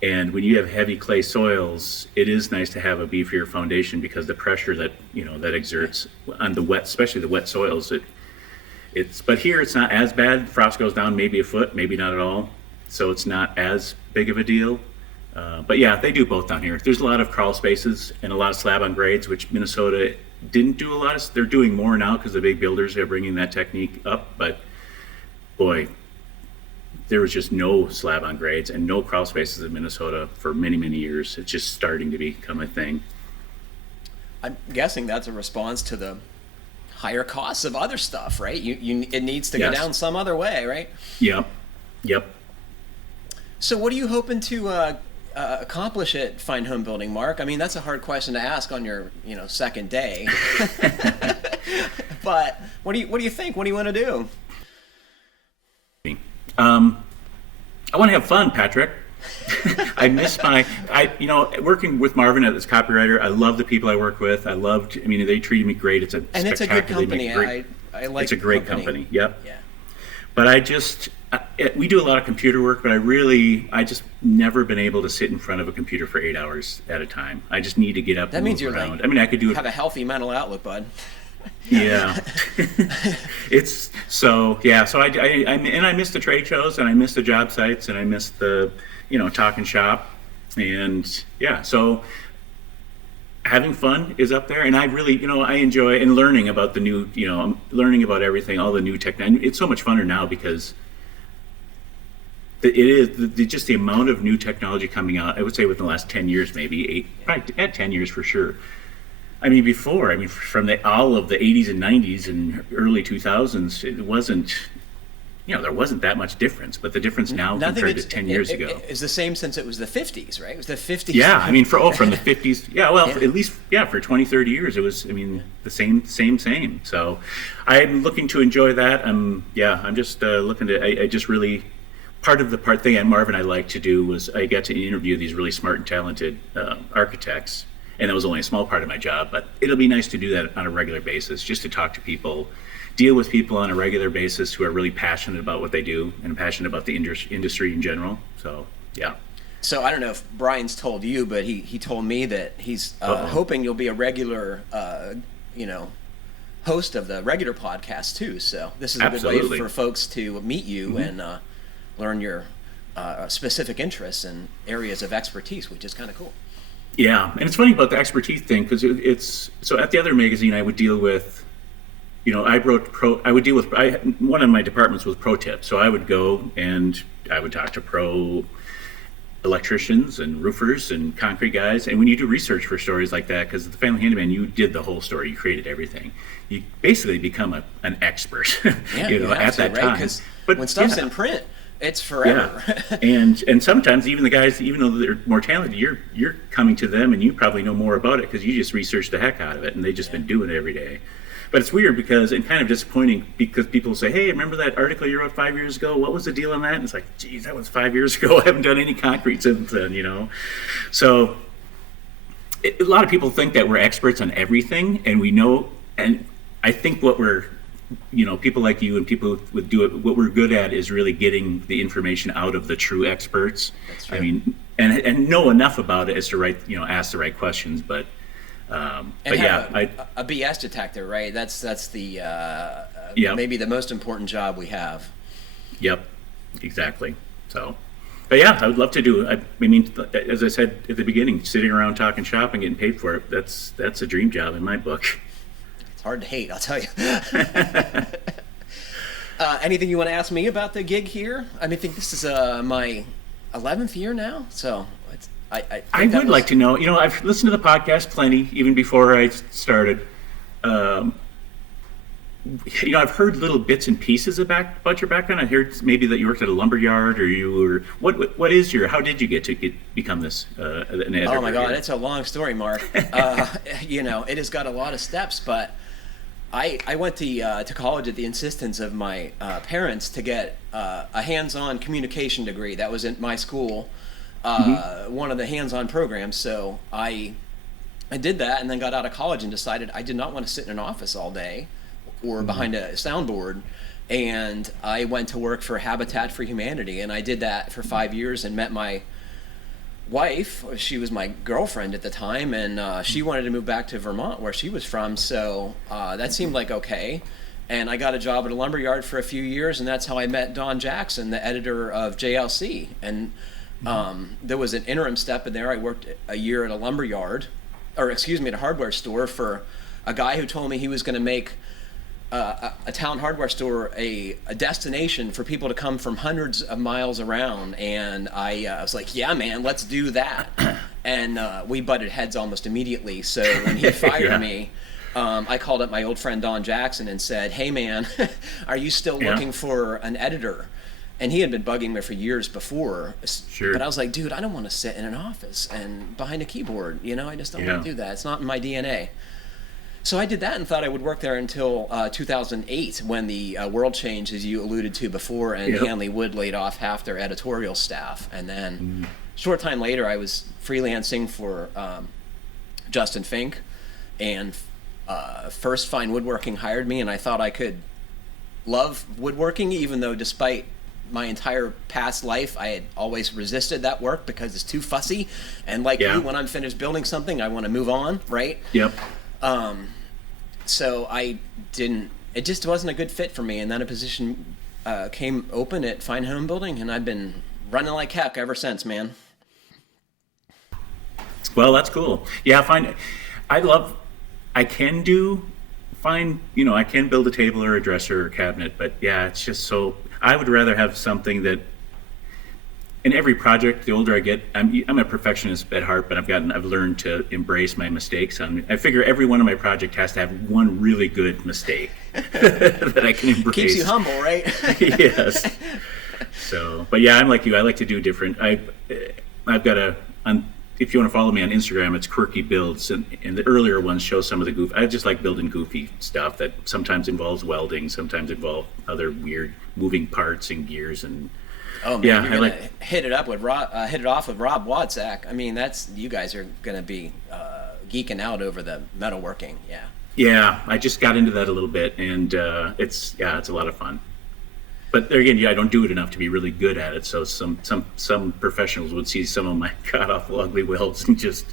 And when you have heavy clay soils, it is nice to have a beefier foundation because the pressure that exerts on the wet, especially the wet soils, but here it's not as bad. Frost goes down maybe a foot, maybe not at all. So it's not as big of a deal. But yeah, they do both down here. There's a lot of crawl spaces and a lot of slab on grades, which Minnesota didn't do a lot of. They're doing more now because the big builders are bringing that technique up. But boy, there was just no slab on grades and no crawl spaces in Minnesota for many, many years. It's just starting to become a thing. I'm guessing that's a response to the higher costs of other stuff, right? It needs to go down some other way, right? Yep. So what are you hoping to accomplish at Fine Homebuilding, Mark? That's a hard question to ask on your second day. But what do you think? What do you want to do? I want to have fun, Patrick. I miss working with Marvin as copywriter. I love the people I work with. They treated me great. It's a good company. I like. It's a great company. Yep. Yeah. But we do a lot of computer work, but I just never been able to sit in front of a computer for 8 hours at a time. I just need to get up and move around. I could do it. Have a healthy mental outlook, bud. Yeah. It's so I miss the trade shows and I miss the job sites and I miss the talking shop, and so having fun is up there, and I really I enjoy and learning about the new I'm learning about everything, all the new technology. It's so much funner now because it is just the amount of new technology coming out. I would say within the last 10 years, maybe 10 years for sure. Before, from all of the 80s and 90s and early 2000s, it wasn't, there wasn't that much difference. But the difference now compared to 10 years ago is the same since it was the 50s, right? It was the 50s. Yeah, from the 50s. Yeah, well, at least, for 20, 30 years, it was, the same. So I'm looking to enjoy that. I'm just looking to, I just really, part thing at Marvin I like to do was I got to interview these really smart and talented architects. And that was only a small part of my job, but it'll be nice to do that on a regular basis, just to talk to people, deal with people on a regular basis who are really passionate about what they do and passionate about the industry in general. So, yeah. So I don't know if Brian's told you, but he told me that he's hoping you'll be a regular, host of the regular podcast too. So this is a good way for folks to meet you and learn your specific interests and areas of expertise, which is kind of cool. Yeah, and it's funny about the expertise thing because it's so at the other magazine I would deal with I would deal with, one of my departments was pro tip. So I would go and I would talk to pro electricians and roofers and concrete guys. And when you do research for stories like that, because the family handyman, you did the whole story, you created everything. You basically become an expert, Yeah, at that time. Because when stuff's in print, it's forever. Yeah. And sometimes even the guys, even though they're more talented, you're coming to them and you probably know more about it because you just researched the heck out of it and they've just been doing it every day. But it's weird and kind of disappointing because people say, hey, remember that article you wrote 5 years ago? What was the deal on that? And it's like, geez, that was 5 years ago. I haven't done any concrete since then, So a lot of people think that we're experts on everything, and we know, and I think what we're, people like you and people would do it, what we're good at is really getting the information out of the true experts. That's true. I mean, and know enough about it as to ask the right questions, but yeah, a BS detector, right? That's the maybe the most important job we have. Yep, exactly. So, but yeah, I would love to do it. I mean, as I said at the beginning, sitting around talking shop and getting paid for it, that's a dream job in my book. It's hard to hate, I'll tell you. Anything you want to ask me about the gig here? I think this is my 11th year now, so I would like to know. I've listened to the podcast plenty, even before I started. I've heard little bits and pieces about your background. I heard maybe that you worked at a lumber yard, or you were. How did you get to become this an editor? Oh my God, it's a long story, Mark. It has got a lot of steps, but I went to college at the insistence of my parents to get a hands-on communication degree. That was in my school. One of the hands-on programs. So I did that and then got out of college and decided I did not want to sit in an office all day or behind a soundboard. And I went to work for Habitat for Humanity, and I did that for 5 years and met my wife. She was my girlfriend at the time, and she wanted to move back to Vermont where she was from. So that seemed like okay. And I got a job at a lumber yard for a few years, and that's how I met Don Jackson, the editor of JLC. And there was an interim step in there. I worked a year at a lumber yard, at a hardware store for a guy who told me he was going to make a town hardware store a destination for people to come from hundreds of miles around. And I was like, yeah, man, let's do that. And we butted heads almost immediately. So when he fired me, I called up my old friend Don Jackson and said, hey, man, are you still looking for an editor? And he had been bugging me for years before. Sure. But I was like, dude, I don't want to sit in an office and behind a keyboard. I just don't want to do that. It's not in my DNA. So I did that and thought I would work there until 2008, when the world changed, as you alluded to before, and Hanley Wood laid off half their editorial staff. And then short time later, I was freelancing for Justin Fink, and First Fine Woodworking hired me, and I thought I could love woodworking, even though despite my entire past life, I had always resisted that work because it's too fussy. And like you, when I'm finished building something, I want to move on, right? Yep. So it just wasn't a good fit for me. And then a position came open at Fine Homebuilding, and I've been running like heck ever since, man. Well, that's cool. Yeah, I can build a table or a dresser or a cabinet, but yeah, it's just so, I would rather have something that, in every project, the older I get, I'm a perfectionist at heart, but I've learned to embrace my mistakes. I figure every one of my projects has to have one really good mistake that I can embrace. Keeps you humble, right? Yes. So, but yeah, I'm like you. I like to do different. I've got if you want to follow me on Instagram, it's Quirky Builds, and the earlier ones show some of the goof. I just like building goofy stuff that sometimes involves welding, sometimes involve other weird moving parts and gears and. Oh man, you're gonna hit it off with Rob Wadzak. You guys are gonna be geeking out over the metalworking. Yeah. Yeah, I just got into that a little bit, and it's a lot of fun. But there again, I don't do it enough to be really good at it. So some professionals would see some of my god awful ugly welds and just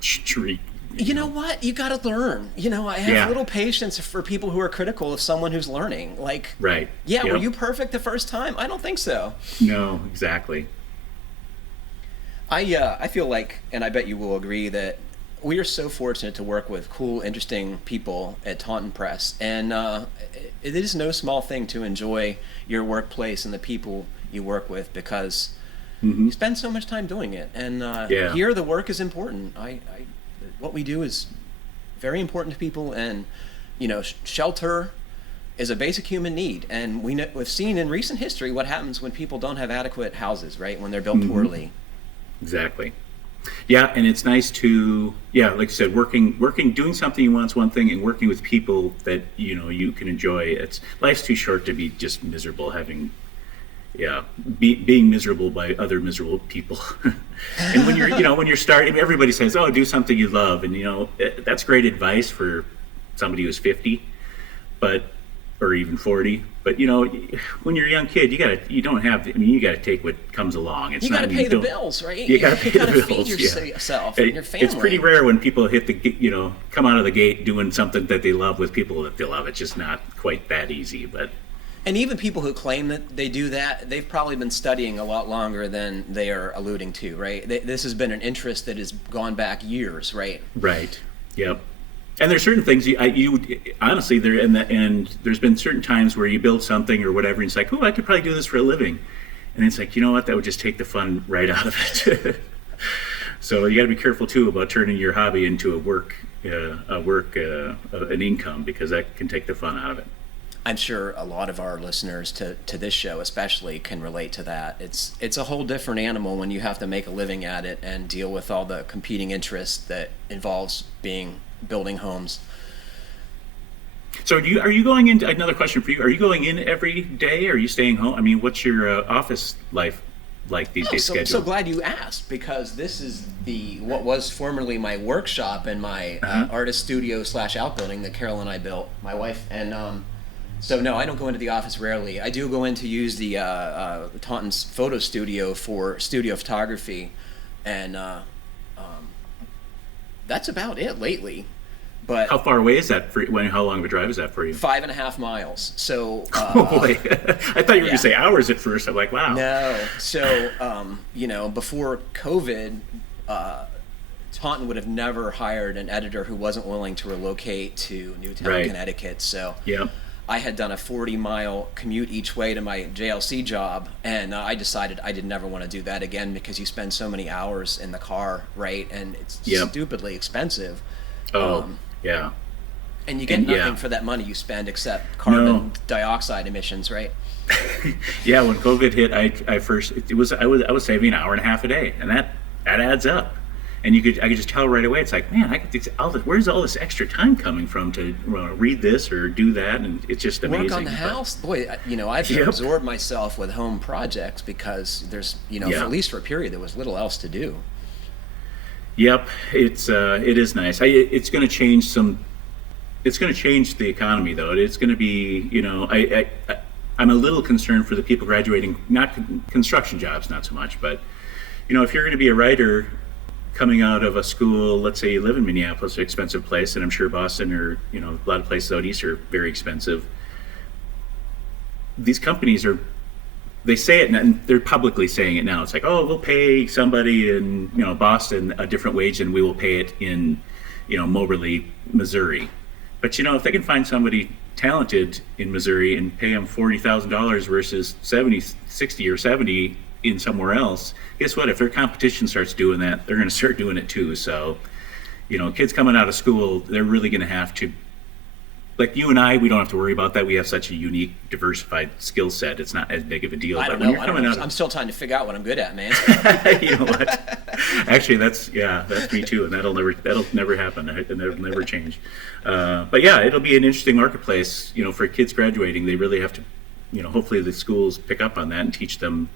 shriek. You know what? You got to learn. I have little patience for people who are critical of someone who's learning. Right. Yeah, yep. Were you perfect the first time? I don't think so. No, exactly. I feel like, and I bet you will agree, that we are so fortunate to work with cool, interesting people at Taunton Press, and it is no small thing to enjoy your workplace and the people you work with, because you spend so much time doing it. And here, the work is important. What we do is very important to people, and shelter is a basic human need, and we've seen in recent history what happens when people don't have adequate houses, right? When they're built poorly. Exactly. Yeah, and it's nice to, like you said, working, doing something you want's one thing, and working with people that you can enjoy. Life's too short to be just miserable, being miserable by other miserable people. And when you're starting, everybody says, "Oh, do something you love," and that's great advice for somebody who's 50, or even 40. But when you're a young kid, you gotta take what comes along. You gotta pay the bills, right? You gotta pay the bills. Feed yourself and your family. It's pretty rare when people come out of the gate doing something that they love with people that they love. It's just not quite that easy. And even people who claim that they do that, they've probably been studying a lot longer than they are alluding to, right? This has been an interest that has gone back years, right? Right. Yep. And there's certain things you honestly and there's been certain times where you build something or whatever, and it's like, oh, I could probably do this for a living, and it's like, you know what, that would just take the fun right out of it. So you got to be careful too about turning your hobby into an income, because that can take the fun out of it. I'm sure a lot of our listeners to this show especially can relate to that. It's a whole different animal when you have to make a living at it and deal with all the competing interests that involves building homes. So are you going into, another question for you, are you going in every day, or are you staying home? I mean, what's your office life like these days? So glad you asked, because this is what was formerly my workshop and my artist studio / outbuilding that Carol and I built, my wife. And so no, I don't go into the office rarely. I do go in to use the Taunton's photo studio for studio photography, and that's about it lately. But how far away is that how long of a drive is that for you? 5.5 miles. So oh boy. I thought you were going to say hours at first. I'm like, wow. No. So before COVID, Taunton would have never hired an editor who wasn't willing to relocate to Newtown, Connecticut. So I had done a 40-mile commute each way to my JLC job, and I decided I did never want to do that again, because you spend so many hours in the car, right? And it's stupidly expensive. Yeah. And you get nothing for that money you spend except carbon dioxide emissions, right? Yeah, when COVID hit, I was saving an hour and a half a day, and that adds up. And I could just tell right away. It's like, man, where's all this extra time coming from to read this or do that? And it's just amazing. Work on the house, boy. I've absorbed myself with home projects, because there's, at least for a period, there was little else to do. Yep, it is nice. It's going to change It's going to change the economy, though. It's going to be, I'm a little concerned for the people graduating, not construction jobs, not so much, but if you're going to be a writer coming out of a school, let's say you live in Minneapolis, an expensive place, and I'm sure Boston or a lot of places out east are very expensive. These companies they say it, and they're publicly saying it now. It's like, oh, we'll pay somebody in Boston a different wage than we will pay it in Moberly, Missouri. But if they can find somebody talented in Missouri and pay them $40,000 versus 70, 60, or 70 in somewhere else, guess what? If their competition starts doing that, they're going to start doing it too. So, kids coming out of school, they're really going to have to, like you and I, we don't have to worry about that. We have such a unique, diversified skill set. It's not as big of a deal. I don't know. I'm still trying to figure out what I'm good at, man. You know what? Actually, that's me too, and that'll never happen. It'll never change. But yeah, it'll be an interesting marketplace. For kids graduating, they really have to, hopefully the schools pick up on that and teach them.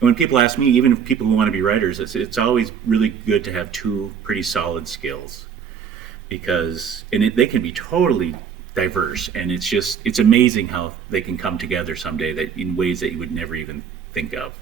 And when people ask me, even if people who want to be writers, it's always really good to have two pretty solid skills, because they can be totally diverse, and it's amazing how they can come together someday that in ways that you would never even think of.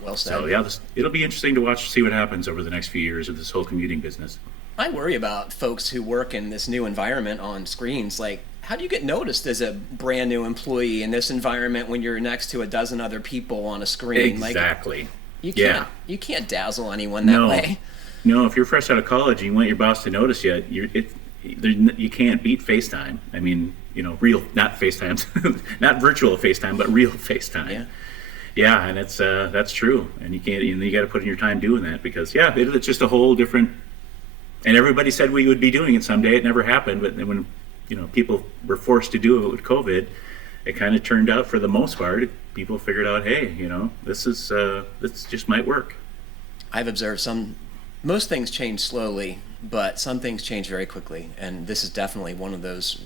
Well said. So yeah, it'll be interesting to see what happens over the next few years of this whole commuting business. I worry about folks who work in this new environment on screens. Like, how do you get noticed as a brand new employee in this environment when you're next to a dozen other people on a screen? Exactly. You can't dazzle anyone that way. No, if you're fresh out of college and you want your boss to notice you, you can't beat FaceTime. I mean, real, not FaceTime, not virtual FaceTime, but real FaceTime. Yeah. Yeah, and that's true. And you got to put in your time doing that because, it's just a whole different. And everybody said we would be doing it someday. It never happened. But then when, people were forced to do it with COVID, it kind of turned out for the most part. People figured out, hey, this just might work. I've observed most things change slowly, but some things change very quickly. And this is definitely one of those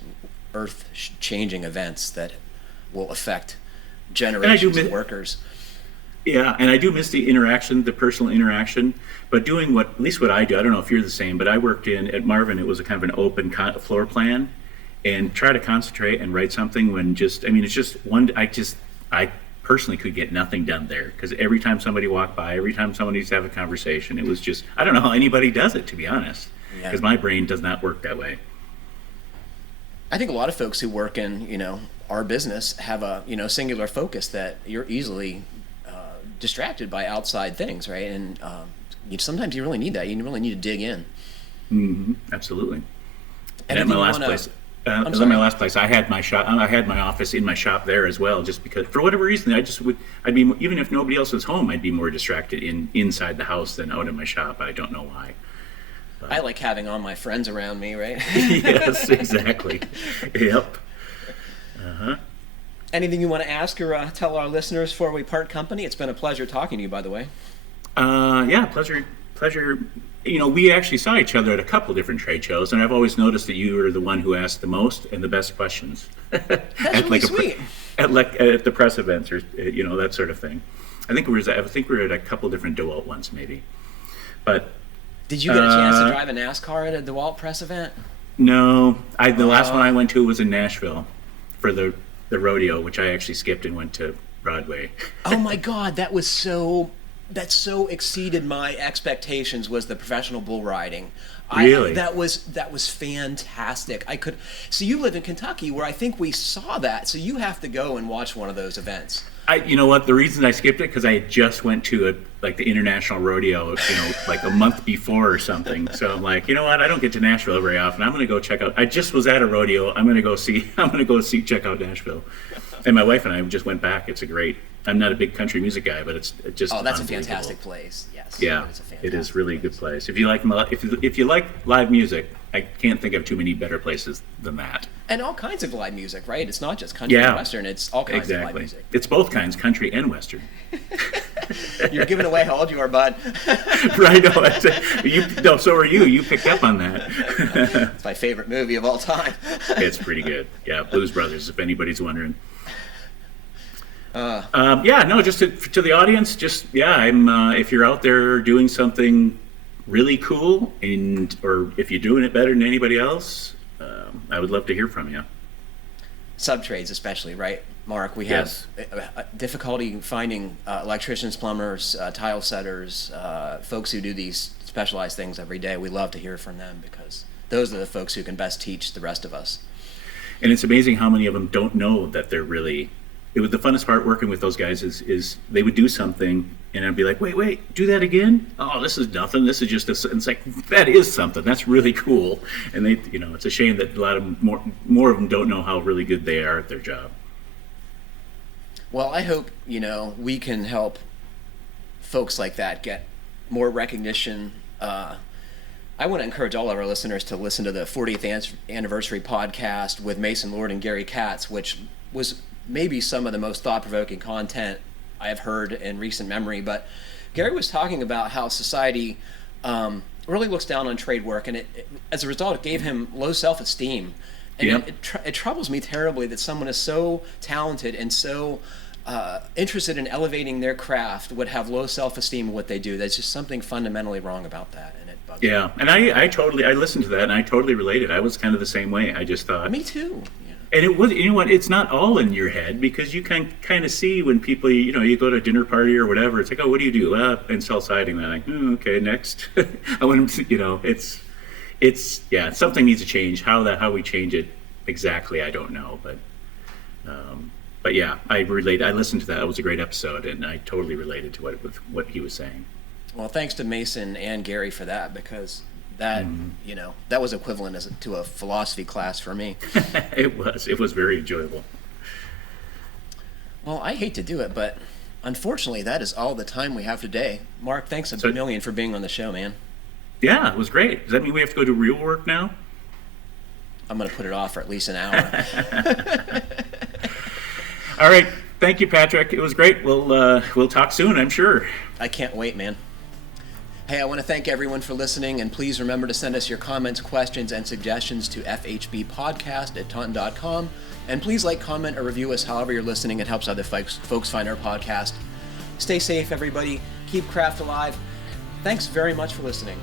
earth-changing events that will affect generations of workers. Yeah, and I do miss the interaction, the personal interaction. But doing at least what I do, I don't know if you're the same, but I worked at Marvin. It was a kind of an open floor plan, and try to concentrate and write something when it's just one. I personally could get nothing done there because every time somebody walked by, every time somebody used to have a conversation, it was just, I don't know how anybody does it, to be honest, because my brain does not work that way. I think a lot of folks who work in, our business have a, singular focus that you're easily distracted by outside things, right? And sometimes you really need that. You really need to dig in. Mm-hmm. Absolutely. And at my last place, I had my shop. I had my office in my shop there as well, just because for whatever reason, I'd be, even if nobody else was home, I'd be more distracted inside the house than out in my shop. I don't know why. But I like having all my friends around me, right? Yes, exactly. Yep. Uh-huh. Anything you want to ask or tell our listeners before we part company? It's been a pleasure talking to you, by the way. Yeah, pleasure. We actually saw each other at a couple different trade shows, and I've always noticed that you are the one who asked the most and the best questions. That's really sweet. At the press events, or that sort of thing. I think we were at a couple different DeWalt ones, maybe. But did you get a chance to drive a NASCAR at a DeWalt press event? No, the last one I went to was in Nashville for the rodeo, which I actually skipped and went to Broadway. Oh my God, that so exceeded my expectations. Was the professional bull riding? Really? That was fantastic. So you live in Kentucky, where I think we saw that. So you have to go and watch one of those events. You know what? The reason I skipped it because I just went to the international rodeo, like a month before or something. So I'm like, you know what? I don't get to Nashville very often. I'm going to go check out. I just was at a rodeo. I'm going to go check out Nashville. And my wife and I just went back. I'm not a big country music guy, but it's just. Oh, that's a fantastic place. Yes. Yeah, it is really a good place. If you like live music, I can't think of too many better places than that. And all kinds of live music, right? It's not just country and western. It's all kinds of live music. It's both kinds, country and western. You're giving away how old you are, bud. Right. No, so are you. You picked up on that. It's my favorite movie of all time. It's pretty good. Yeah, Blues Brothers, if anybody's wondering. Just to the audience, I'm if you're out there doing something really cool, or if you're doing it better than anybody else, I would love to hear from you. Subtrades especially, right, Mark? We have difficulty finding electricians, plumbers, tile setters, folks who do these specialized things every day. We love to hear from them because those are the folks who can best teach the rest of us. And it's amazing how many of them don't know that they're really. It was the funnest part working with those guys is they would do something and I'd be like, wait, do that again? Oh, this is nothing. This is just it's like, that is something. That's really cool. And they, it's a shame that a lot of them, more of them don't know how really good they are at their job. Well, I hope, we can help folks like that get more recognition. I want to encourage all of our listeners to listen to the 40th anniversary podcast with Mason Lord and Gary Katz, which was maybe some of the most thought-provoking content I have heard in recent memory. But Gary was talking about how society really looks down on trade work, and it as a result, it gave him low self-esteem. And it troubles me terribly that someone is so talented and so interested in elevating their craft would have low self-esteem in what they do. There's just something fundamentally wrong about that, and it bugs me. Yeah, and I listened to that, and I totally related. I was kind of the same way. I just thought... Me too. And it was, it's not all in your head because you can kind of see when people, you go to a dinner party or whatever. It's like, oh, what do you do? Install siding. They're like, okay, next. I want them to, it's something needs to change. How we change it exactly, I don't know. But yeah, I relate. I listened to that. It was a great episode, and I totally related to what he was saying. Well, thanks to Mason and Gary for that, because that, that was equivalent to a philosophy class for me. It was very enjoyable. Well, I hate to do it, but unfortunately, that is all the time we have today. Mark, thanks a million for being on the show, man. Yeah, it was great. Does that mean we have to go do real work now? I'm going to put it off for at least an hour. All right. Thank you, Patrick. It was great. We'll talk soon, I'm sure. I can't wait, man. Hey, I want to thank everyone for listening, and please remember to send us your comments, questions, and suggestions to fhbpodcast@taunton.com. And please like, comment, or review us however you're listening. It helps other folks find our podcast. Stay safe, everybody. Keep craft alive. Thanks very much for listening.